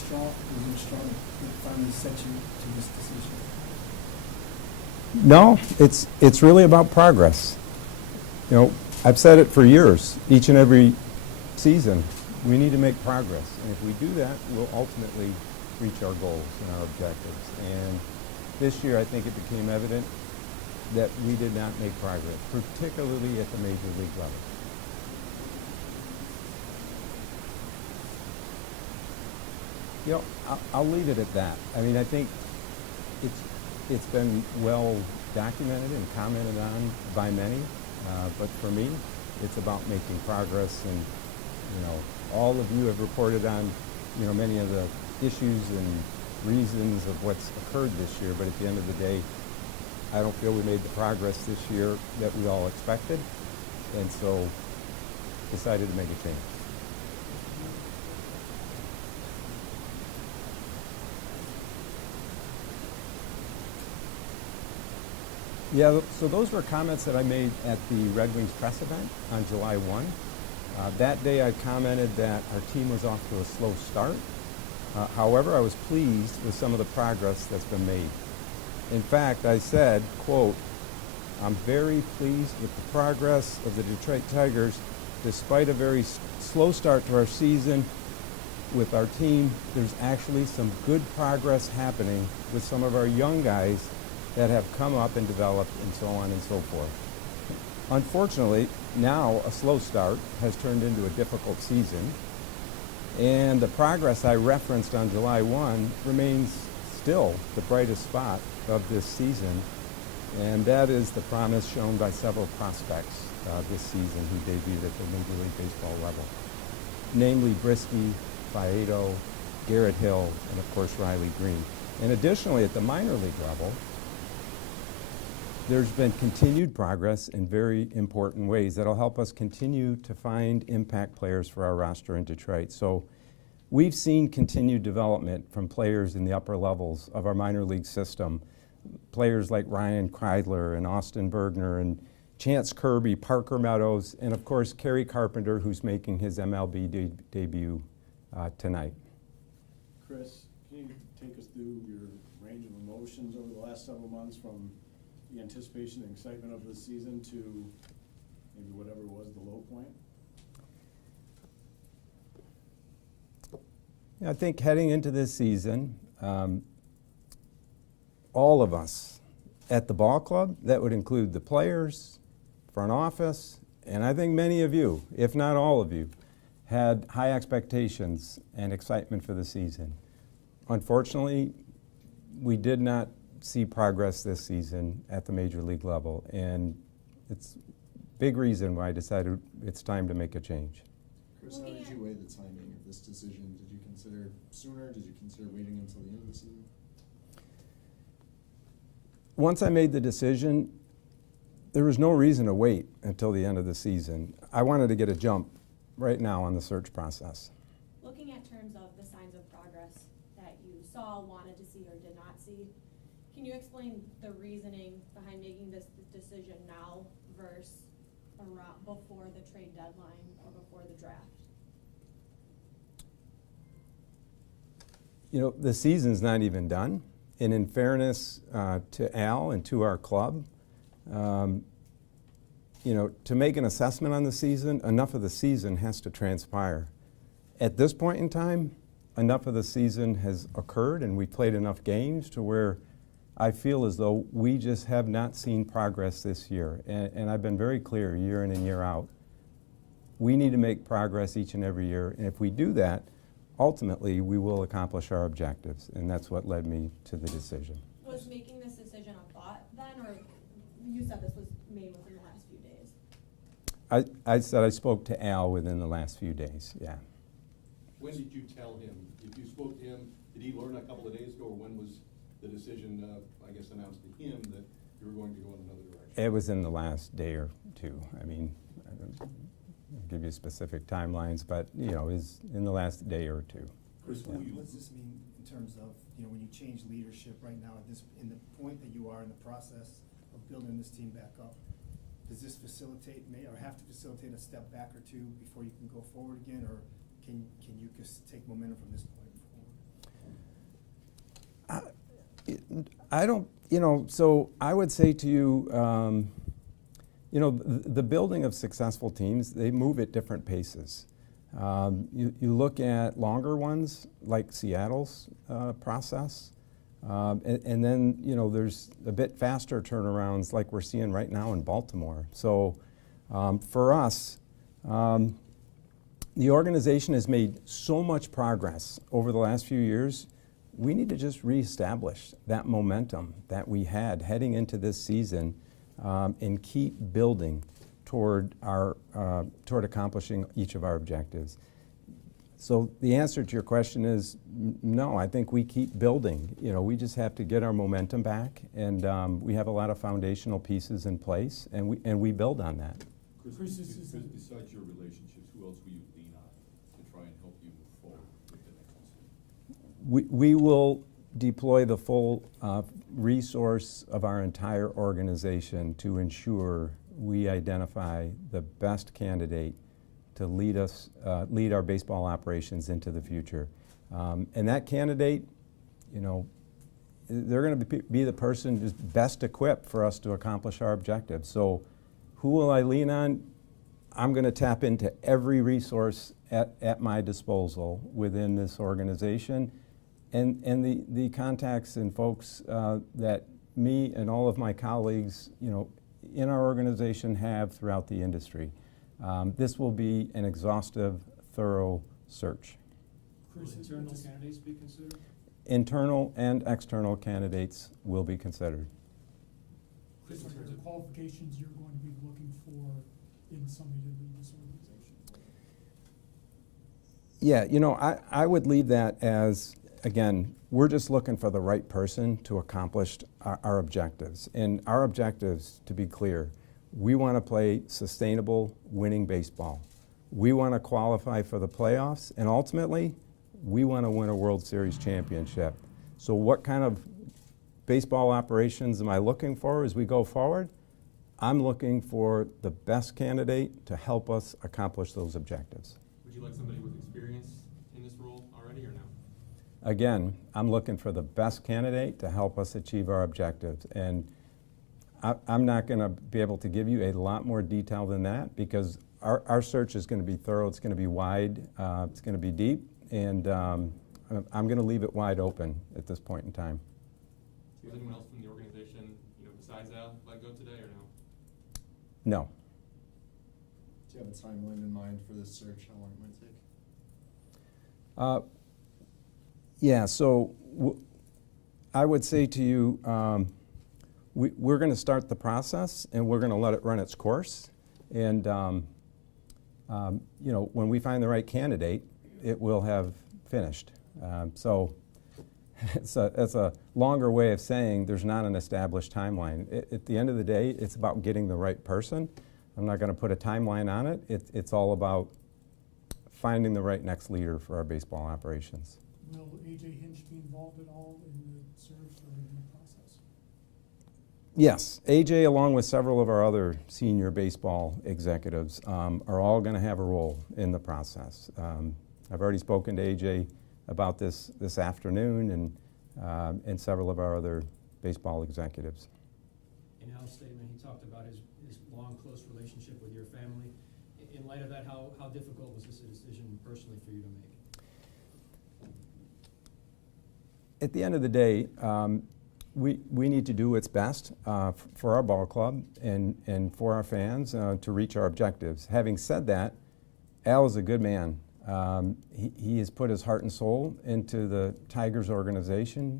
straw? Was there a straw that finally set you to this decision? No, it's really about progress. You know, I've said it for years. Each and every season, we need to make progress, and if we do that, we'll ultimately reach our goals and our objectives. And this year, I think it became evident that we did not make progress, particularly at the major league level. You know, I'll leave it at that. I mean, I think it's been well documented and commented on by many, but for me, it's about making progress. And you know, all of you have reported on, you know, many of the issues and reasons of what's occurred this year. But at the end of the day, I don't feel we made the progress this year that we all expected, and so decided to make a change. Yeah, so those were comments that I made at the Red Wings press event on July 1. That day I commented that our team was off to a slow start. However, I was pleased with some of the progress that's been made. In fact, I said, quote, "I'm very pleased with the progress of the Detroit Tigers. Despite a very slow start to our season with our team, there's actually some good progress happening with some of our young guys that have come up and developed and so on and so forth. Unfortunately, now a slow start has turned into a difficult season, and the progress I referenced on July 1 remains still the brightest spot of this season, and that is the promise shown by several prospects this season who debuted at the Major League Baseball level, namely Brisky, Faedo, Garrett Hill, and of course Riley Green. And additionally, at the minor league level, there's been continued progress in very important ways that'll help us continue to find impact players for our roster in Detroit. So we've seen continued development from players in the upper levels of our minor league system, players like Ryan Kreidler and Austin Bergner and Chance Kirby, Parker Meadows, and of course Kerry Carpenter, who's making his MLB debut tonight. Chris, can you take us through your range of emotions over the last several months, from the anticipation and excitement of the season to maybe whatever was the low point? I think heading into this season, all of us at the ball club, that would include the players, front office, and I think many of you, if not all of you, had high expectations and excitement for the season. Unfortunately, we did not see progress this season at the major league level, and it's a big reason why I decided it's time to make a change. Chris, how did you weigh the timing of this decision? Did you consider sooner? Did you consider waiting until the end of the season? Once I made the decision, there was no reason to wait until the end of the season. I wanted to get a jump right now on the search process. Looking at terms of the signs of progress that you saw, wanted to see, or did not see, can you explain the reasoning behind making this decision now versus around before the trade deadline or before the draft? You know, the season's not even done. And in fairness to Al and to our club, you know, to make an assessment on the season, enough of the season has to transpire. At this point in time, enough of the season has occurred and we played enough games to where I feel as though we just have not seen progress this year. And I've been very clear year in and year out. We need to make progress each and every year. And if we do that, ultimately we will accomplish our objectives. And that's what led me to the decision. Was making this decision a thought then, or you said this was made within the last few days? I said I spoke to Al within the last few days, yeah. When did you tell him? If you spoke to him, did he learn a couple of days ago, or when was the decision, I guess, announced to him that you were going to go in another direction? It was in the last day or two. I mean, I don't give you specific timelines, but, you know, it was in the last day or two. Chris, Yeah. what does this mean in terms of, you know, when you change leadership right now at this, in the point that you are in the process of building this team back up? Does this facilitate, or have to facilitate a step back or two before you can go forward again, or can you just take momentum from this point forward? I don't, so I would say to you, the building of successful teams, they move at different paces. You look at longer ones, like Seattle's process, and then, there's a bit faster turnarounds like we're seeing right now in Baltimore. So for us, the organization has made so much progress over the last few years. We need to just reestablish that momentum that we had heading into this season and keep building toward accomplishing each of our objectives. So the answer to your question is no. I think we keep building. We just have to get our momentum back, and we have a lot of foundational pieces in place, and we build on that. Chris, besides your relationships, who else will you lean on to try and help you move forward with the next season? We will deploy the full resource of our entire organization to ensure we identify the best candidate to lead our baseball operations into the future. And that candidate, they're going to be the person who's best equipped for us to accomplish our objectives. So who will I lean on? I'm going to tap into every resource at my disposal within this organization, and the contacts and folks that me and all of my colleagues, in our organization have throughout the industry. This will be an exhaustive, thorough search. Chris, internal candidates be considered? Internal and external candidates will be considered. Chris, are there qualifications you're going to be looking for in somebody to lead this organization? Yeah, I would leave that as, again, we're just looking for the right person to accomplish our objectives. And our objectives, to be clear, we want to play sustainable, winning baseball. We want to qualify for the playoffs, and ultimately, we want to win a World Series championship. So what kind of baseball operations am I looking for as we go forward? I'm looking for the best candidate to help us accomplish those objectives. Would you like somebody with experience in this role already or no? Again, I'm looking for the best candidate to help us achieve our objectives. And I'm not going to be able to give you a lot more detail than that, because our search is going to be thorough, it's going to be wide, it's going to be deep, and I'm going to leave it wide open at this point in time. Is anyone else from the organization, besides Al, let go today or no? No. Do you have a timeline in mind for this search, how long it might take? Yeah, so I would say to you, we're going to start the process, and we're going to let it run its course. And when we find the right candidate, it will have finished. So it's a longer way of saying there's not an established timeline. At the end of the day, it's about getting the right person. I'm not going to put a timeline on it. It's all about finding the right next leader for our baseball operations. Will AJ Hinch be involved at all in the search or in the process? Yes, AJ, along with several of our other senior baseball executives, are all going to have a role in the process. I've already spoken to AJ about this afternoon, and several of our other baseball executives. In Al's statement, he talked about his long, close relationship with your family. In light of that, how difficult was this a decision personally for you to make? At the end of the day, we need to do what's best for our ball club and for our fans to reach our objectives. Having said that, Al is a good man. He has put his heart and soul into the Tigers organization,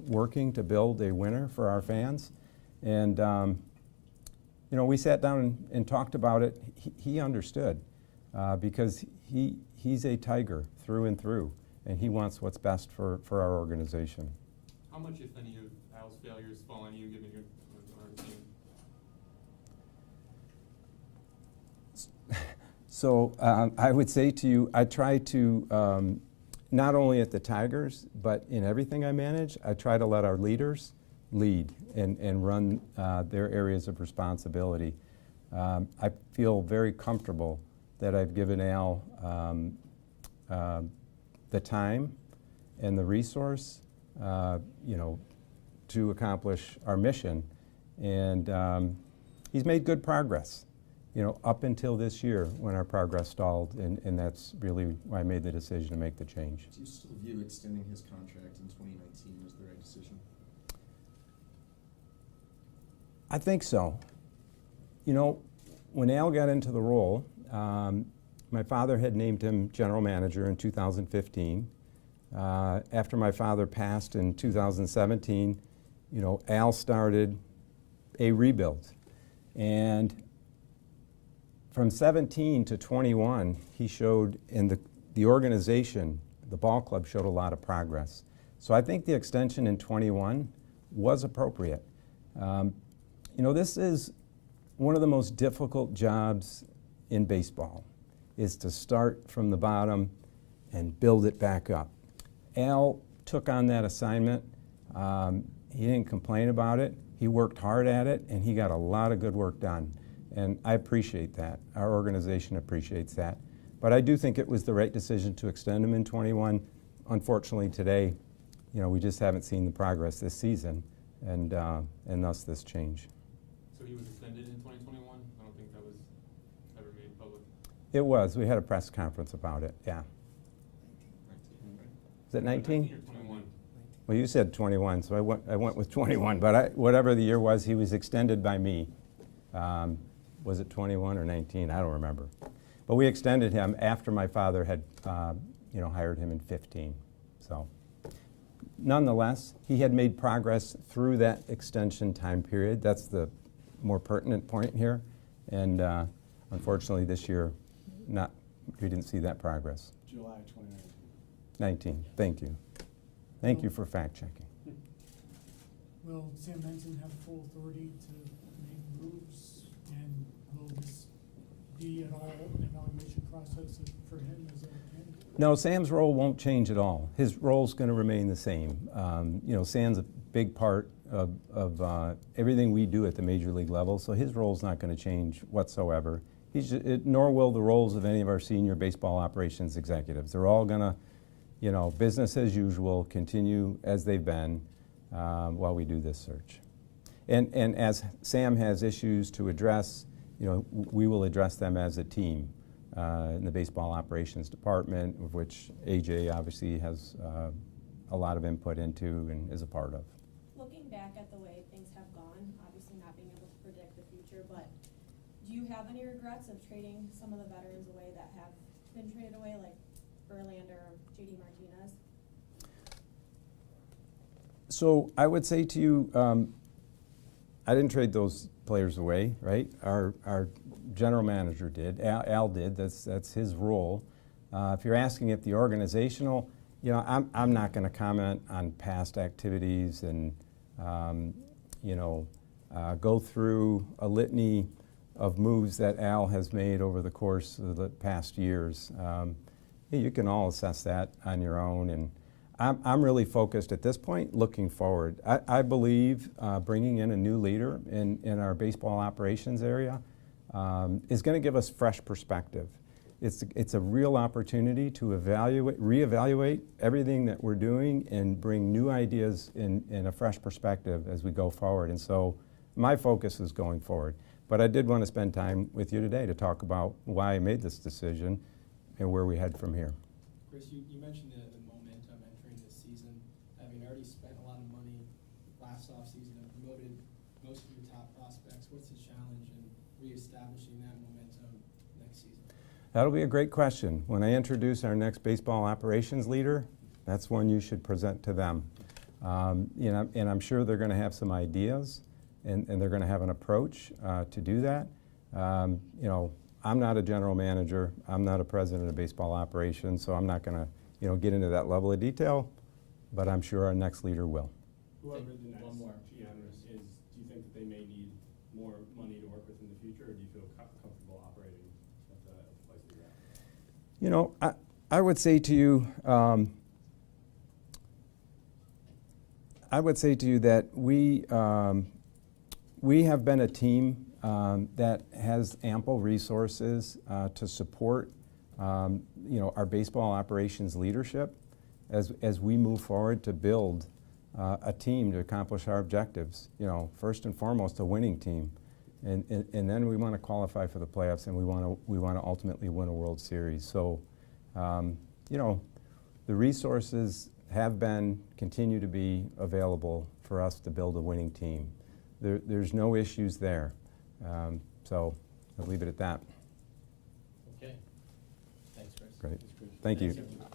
working to build a winner for our fans. And we sat down and talked about it. He understood because he's a Tiger through and through, and he wants what's best for our organization. How much, if any, of Al's failures fall on you, given your team? So I would say to you, I try to, not only at the Tigers, but in everything I manage, I try to let our leaders lead and run their areas of responsibility. I feel very comfortable that I've given Al the time and the resource, to to accomplish our mission. And he's made good progress, up until this year when our progress stalled, and that's really why I made the decision to make the change. Do you still view extending his contract in 2019 as the right decision? I think so. When Al got into the role, my father had named him general manager in 2015. After my father passed in 2017, Al started a rebuild. And from 17 to 21, he showed, in the organization, the ball club showed a lot of progress. So I think the extension in 21 was appropriate. This is one of the most difficult jobs in baseball, is to start from the bottom and build it back up. Al took on that assignment. He didn't complain about it. He worked hard at it, and he got a lot of good work done. And I appreciate that. Our organization appreciates that. But I do think it was the right decision to extend him in 21. Unfortunately, today, we just haven't seen the progress this season, and thus this change. So he was extended in 2021? I don't think that was ever made public. It was. We had a press conference about it, yeah. Is it 19? 19 or 21? Well, you said 21, so I went with 21. But whatever the year was, he was extended by me. Was it 21 or 19? I don't remember. But we extended him after my father had, hired him in 15. So, nonetheless, he had made progress through that extension time period. That's the more pertinent point here. And unfortunately, this year, we didn't see that progress. July 2019. 19. Thank you. Thank you for fact checking. Will Sam Benson have full authority to make moves, and will this be at all an evaluation process for him as a candidate? No, Sam's role won't change at all. His role's going to remain the same. Sam's a big part of everything we do at the major league level, so his role's not going to change whatsoever. Nor will the roles of any of our senior baseball operations executives. They're all going to, business as usual, continue as they've been while we do this search. And as Sam has issues to address, we will address them as a team in the baseball operations department, of which AJ obviously has a lot of input into and is a part of. Looking back at the way things have gone, obviously not being able to predict the future, but do you have any regrets of trading some of the veterans away that have been traded away, like Verlander or JD Martinez? So I would say to you, I didn't trade those players away, right? Our general manager did. Al did. That's his role. If you're asking if the organizational, I'm not going to comment on past activities and go through a litany of moves that Al has made over the course of the past years. You can all assess that on your own, and I'm really focused at this point looking forward. I believe bringing in a new leader in our baseball operations area is going to give us fresh perspective. It's a real opportunity to reevaluate everything that we're doing and bring new ideas in a fresh perspective as we go forward. And so my focus is going forward. But I did want to spend time with you today to talk about why I made this decision and where we head from here. Chris, you mentioned the momentum entering this season. Having already spent a lot of money last offseason and promoted most of your top prospects, what's the challenge in reestablishing that momentum next season? That'll be a great question. When I introduce our next baseball operations leader, that's one you should present to them. And I'm sure they're going to have some ideas, and they're going to have an approach to do that. I'm not a general manager. I'm not a president of baseball operations, so I'm not going to get into that level of detail, but I'm sure our next leader will. Whoever the next GM is, do you think that they may need more money to work with in the future, or do you feel comfortable operating at the place that you're at? I would say to you that we have been a team that has ample resources to support our baseball operations leadership as we move forward to build a team to accomplish our objectives. You know, first and foremost, a winning team. And then we want to qualify for the playoffs, and we want to ultimately win a World Series. So, you know, the resources have been, continue to be available for us to build a winning team. There's no issues there. So I'll leave it at that. Okay. Thanks, Chris. Great. That's great. Thank you. Thanks, everyone.